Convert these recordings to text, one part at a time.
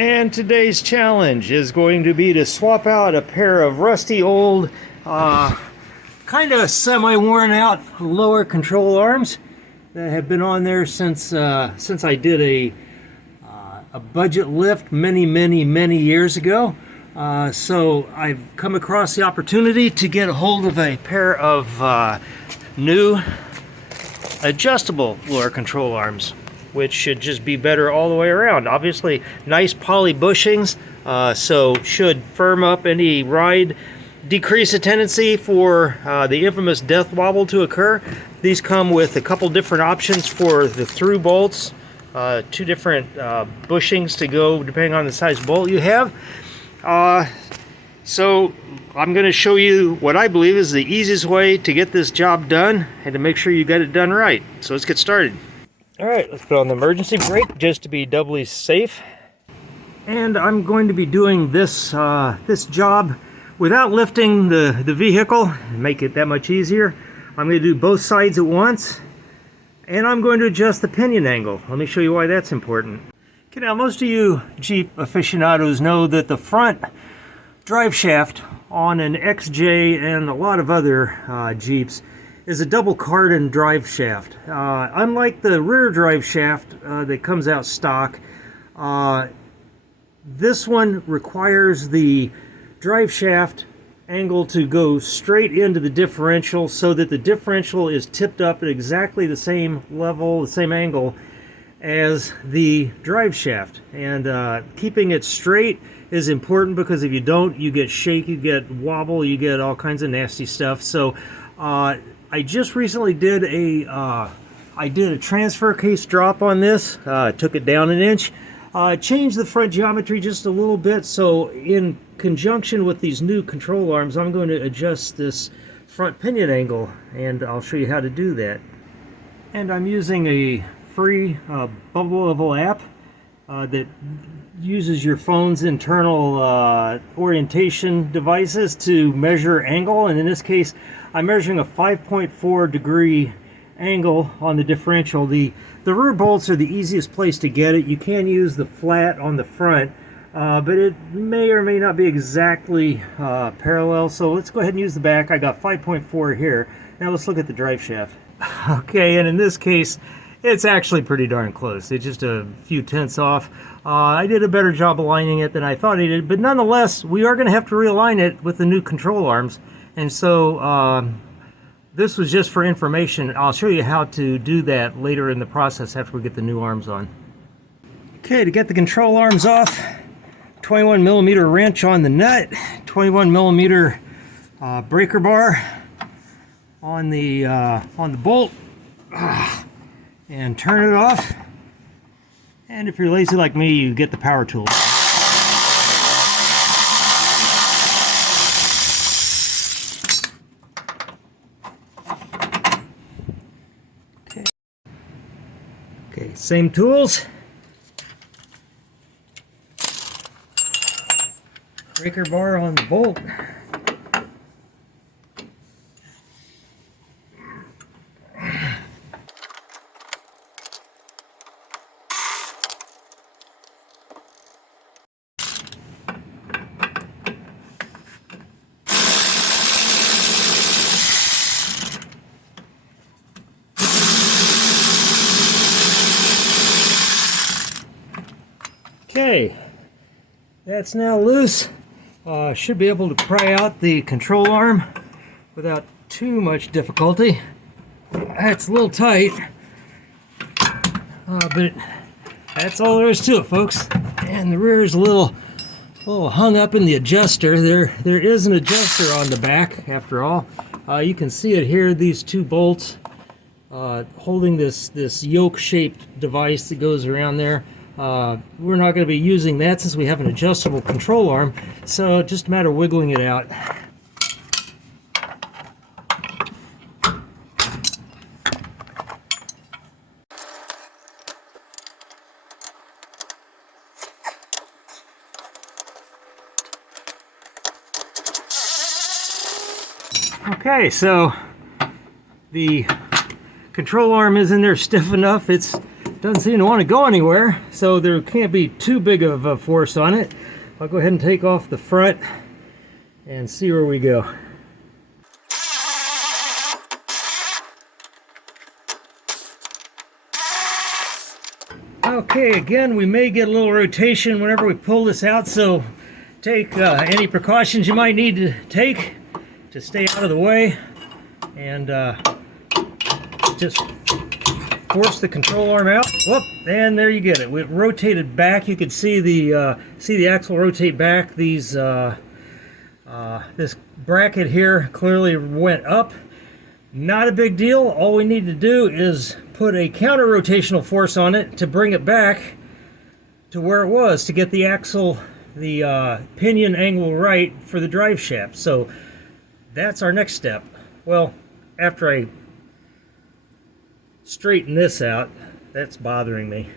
And today's challenge is going to be to swap out a pair of rusty old, kind of semi-worn out lower control arms that have been on there since I did a budget lift many years ago. So I've come across the opportunity to get a hold of a pair of new adjustable lower control arms, which should just be better all the way around. Obviously, nice poly bushings, so should firm up any ride, decrease the tendency for the infamous death wobble to occur. These come with a couple different options for the through bolts, two different bushings to go depending on the size bolt you have. So I'm going to show you what I believe is the easiest way to get this job done and to make sure you get it done right. So let's get started. All right, let's put on the emergency brake just to be doubly safe. And I'm going to be doing this this job without lifting the vehicle and make it that much easier. I'm going to do both sides at once, and I'm going to adjust the pinion angle. Let me show you why that's important. Okay, now most of you Jeep aficionados know that the front drive shaft on an XJ and a lot of other Jeeps is a double cardan drive shaft. Unlike the rear drive shaft that comes out stock, this one requires the drive shaft angle to go straight into the differential so that the differential is tipped up at exactly the same level, the same angle as the drive shaft. And keeping it straight is important, because if you don't, you get shake, you get wobble, you get all kinds of nasty stuff. So I just recently did a transfer case drop on this, took it down an inch, changed the front geometry just a little bit. So in conjunction with these new control arms, I'm going to adjust this front pinion angle, and I'll show you how to do that. And I'm using a free bubble level app that uses your phone's internal orientation devices to measure angle, and in this case I'm measuring a 5.4 degree angle on the differential. The rear bolts are the easiest place to get it. You can use the flat on the front, but it may or may not be exactly parallel, so let's go ahead and use the back. I got 5.4 here. Now let's look at the drive shaft. Okay, and in this case it's actually pretty darn close. It's just a few tenths off. I did a better job aligning it than I thought I did, but nonetheless, we are going to have to realign it with the new control arms. And so this was just for information. I'll show you how to do that later in the process after we get the new arms on. Okay, to get the control arms off, 21 millimeter wrench on the nut, 21 millimeter breaker bar on the bolt. And turn it off. And if you're lazy like me, you get the power tool. Okay, same tools. Breaker bar on the bolt. Okay, that's now loose. Should be able to pry out the control arm without too much difficulty. It's a little tight, but that's all there is to it, folks. And the rear is a little hung up in the adjuster. There is an adjuster on the back, after all. You can see it here, these two bolts holding this yoke-shaped device that goes around there. We're not going to be using that since we have an adjustable control arm, so just a matter of wiggling it out. Okay, so the control arm is in there stiff enough. It's doesn't seem to want to go anywhere, so there can't be too big of a force on it. I'll go ahead and take off the front and see where we go. Okay, again, we may get a little rotation whenever we pull this out, so take any precautions you might need to take to stay out of the way, and just force the control arm out. Whoop, and there you get it. It rotated back. You could see the axle rotate back. These this bracket here clearly went up. Not a big deal. All we need to do is put a counter rotational force on it to bring it back to where it was, to get the axle, the pinion angle right for the drive shaft. So that's our next step. Well, after I straighten this out, that's bothering me.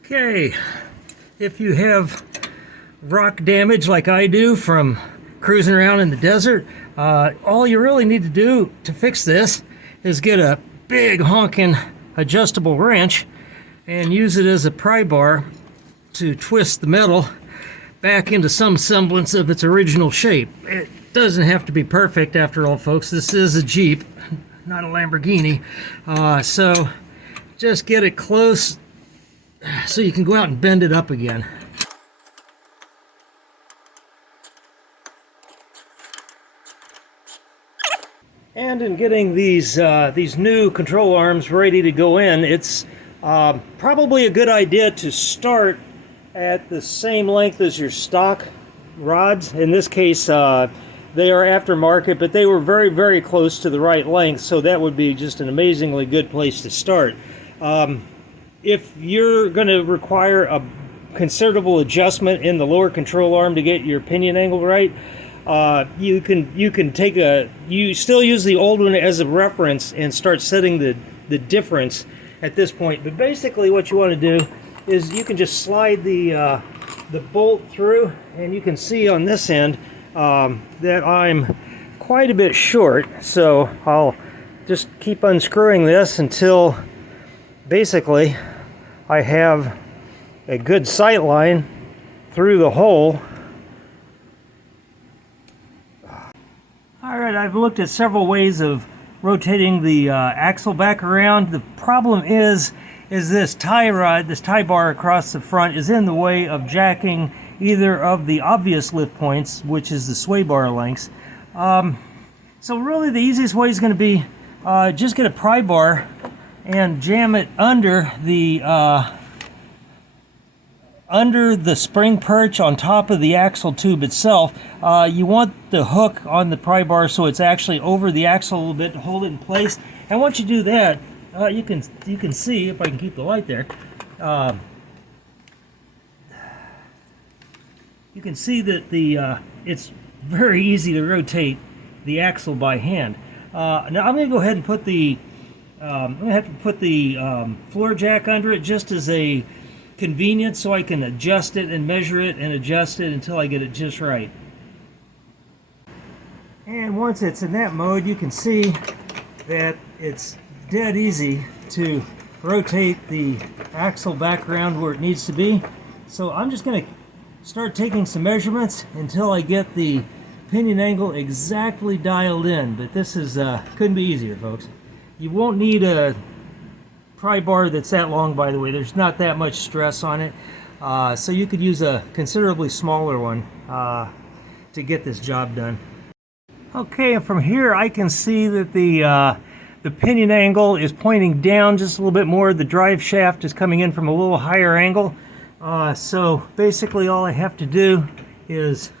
Okay, if you have rock damage like I do from cruising around in the desert, all you really need to do to fix this is get a big honking adjustable wrench and use it as a pry bar to twist the metal back into some semblance of its original shape. It doesn't have to be perfect, after all, folks. This is a Jeep, not a Lamborghini. So just get it close so you can go out and bend it up again. And in getting these new control arms ready to go in, it's probably a good idea to start at the same length as your stock rods. In this case, they are aftermarket, but they were very, very close to the right length, so that would be just an amazingly good place to start. If you're going to require a considerable adjustment in the lower control arm to get your pinion angle right, you can take you still use the old one as a reference and start setting the difference at this point. But basically what you want to do is you can just slide the bolt through, and you can see on this end that I'm quite a bit short, so I'll just keep unscrewing this until basically I have a good sight line through the hole. Alright, I've looked at several ways of rotating the axle back around. The problem is this tie rod, this tie bar across the front, is in the way of jacking either of the obvious lift points, which is the sway bar lengths. So really the easiest way is going to be just get a pry bar and jam it under the spring perch on top of the axle tube itself. You want the hook on the pry bar so it's actually over the axle a little bit to hold it in place. And once you do that, you can see, if I can keep the light there, you can see that it's very easy to rotate the axle by hand. Now I'm going to go ahead and put the floor jack under it just as a convenience, so I can adjust it and measure it and adjust it until I get it just right. And once it's in that mode, you can see that it's dead easy to rotate the axle back around where it needs to be. So I'm just going to start taking some measurements until I get the pinion angle exactly dialed in. But this is couldn't be easier, folks. You won't need a pry bar that's that long, by the way. There's not that much stress on it, so you could use a considerably smaller one to get this job done. Okay, and from here I can see that the pinion angle is pointing down just a little bit more. The drive shaft is coming in from a little higher angle, so basically all I have to do is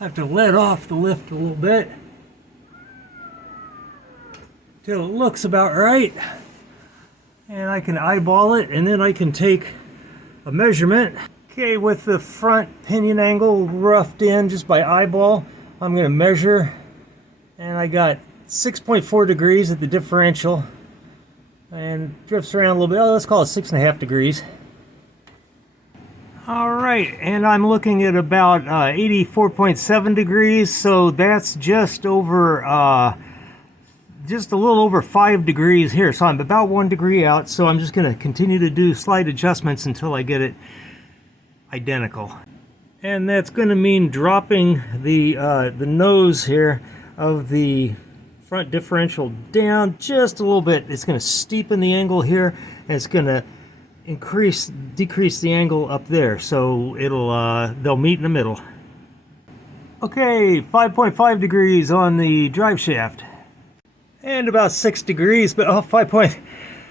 I have to let off the lift a little bit till it looks about right. And I can eyeball it, and then I can take a measurement. Okay, with the front pinion angle roughed in just by eyeball, I'm going to measure, and I got 6.4 degrees at the differential, and drifts around a little bit. Oh, let's call it 6.5 degrees. Alright, and I'm looking at about 84.7 degrees, so that's just over just a little over 5 degrees here, so I'm about 1 degree out, so I'm just going to continue to do slight adjustments until I get it identical. And that's going to mean dropping the nose here of the front differential down just a little bit. It's going to steepen the angle here, and it's going to decrease the angle up there, so they'll meet in the middle. Okay, 5.5 degrees on the drive shaft, and about 6 degrees, but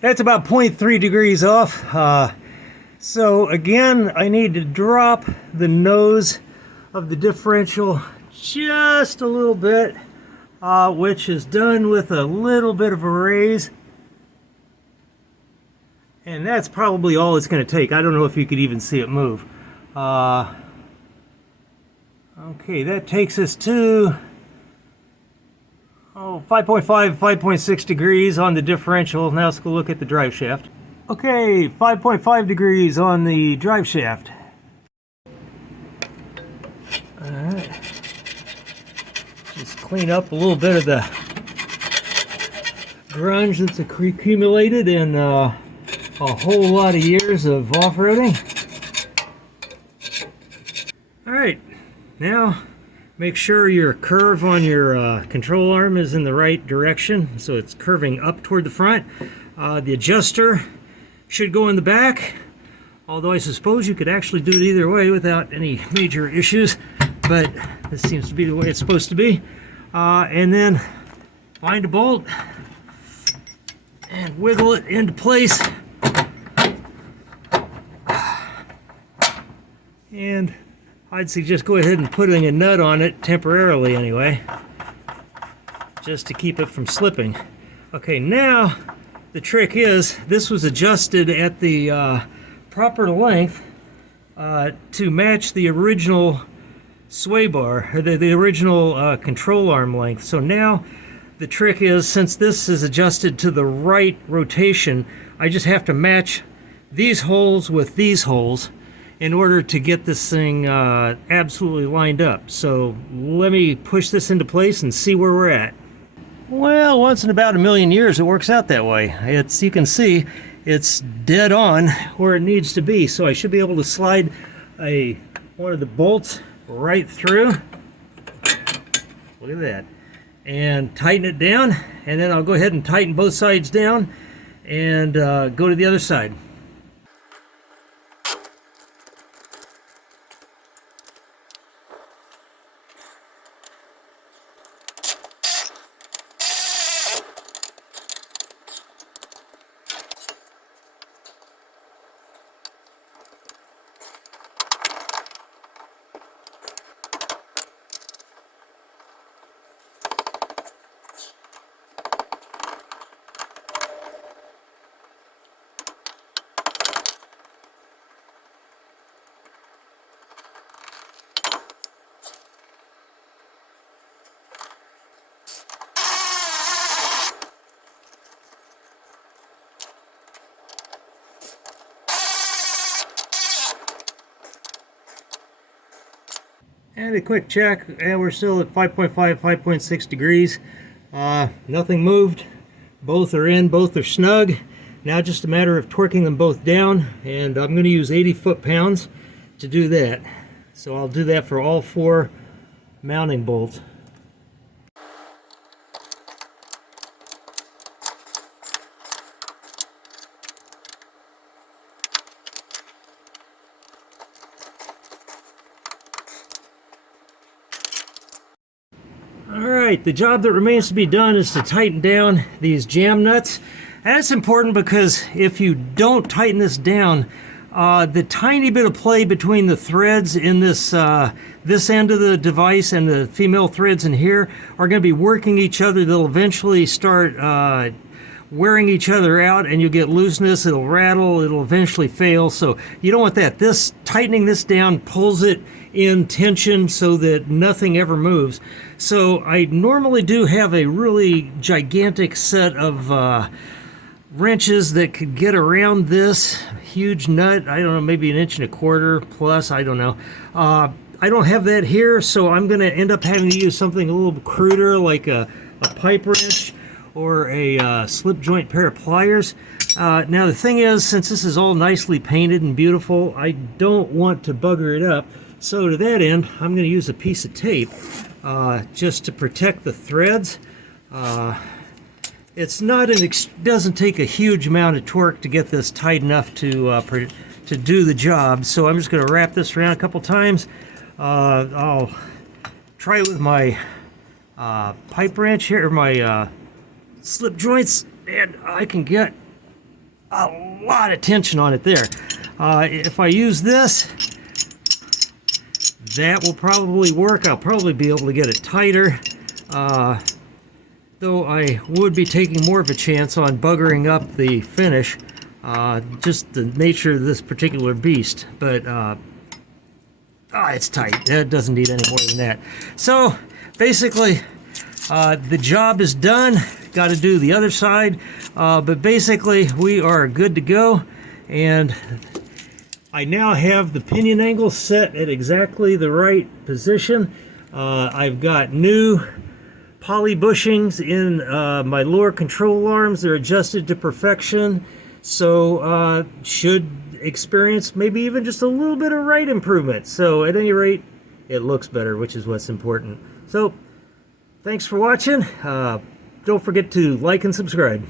that's about 0.3 degrees off. So again, I need to drop the nose of the differential just a little bit, which is done with a little bit of a raise. And that's probably all it's going to take. I don't know if you could even see it move. Okay, that takes us to 5.5, 5.6 degrees on the differential. Now let's go look at the drive shaft. Okay, 5.5 degrees on the drive shaft. Alright. Just clean up a little bit of the grunge that's accumulated in a whole lot of years of off-roading. Alright, now make sure your curve on your control arm is in the right direction, so it's curving up toward the front. The adjuster should go in the back, although I suppose you could actually do it either way without any major issues, but this seems to be the way it's supposed to be. And then find a bolt and wiggle it into place. And I'd suggest go ahead and putting a nut on it temporarily anyway, just to keep it from slipping. Okay, now the trick is this was adjusted at the proper length to match the original sway bar, or the original control arm length. So now the trick is, since this is adjusted to the right rotation, I just have to match these holes with these holes in order to get this thing absolutely lined up. So let me push this into place and see where we're at. Well, once in about a million years it works out that way. You can see it's dead on where it needs to be. So I should be able to slide one of the bolts right through. Look at that. And tighten it down, and then I'll go ahead and tighten both sides down and go to the other side. And a quick check, and we're still at 5.5, 5.6 degrees. Nothing moved. Both are in, both are snug. Now just a matter of torquing them both down, and I'm going to use 80 foot-pounds to do that. So I'll do that for all 4 mounting bolts. Alright, the job that remains to be done is to tighten down these jam nuts. And that's important because if you don't tighten this down, the tiny bit of play between the threads in this end of the device and the female threads in here are going to be working each other. They'll eventually start wearing each other out, and you'll get looseness, it'll rattle, it'll eventually fail. So you don't want that. Tightening this down pulls it in tension so that nothing ever moves. So I normally do have a really gigantic set of wrenches that could get around this huge nut. I don't know, maybe 1.25 inches plus, I don't know. I don't have that here, so I'm going to end up having to use something a little cruder, like a pipe wrench, or a slip joint pair of pliers. Now the thing is, since this is all nicely painted and beautiful, I don't want to bugger it up. So to that end, I'm going to use a piece of tape just to protect the threads. It's not doesn't take a huge amount of torque to get this tight enough to do the job. So I'm just going to wrap this around a couple times. I'll try it with my pipe wrench here, or my slip joints, and I can get a lot of tension on it there. If I use this, that will probably work. I'll probably be able to get it tighter, though I would be taking more of a chance on buggering up the finish, just the nature of this particular beast. But it's tight. It doesn't need any more than that. So basically, the job is done. Got to do the other side, but basically we are good to go. And I now have the pinion angle set at exactly the right position. I've got new poly bushings in my lower control arms. They're adjusted to perfection, so should experience maybe even just a little bit of ride improvement. So at any rate, it looks better, which is what's important. So thanks for watching. Don't forget to like and subscribe.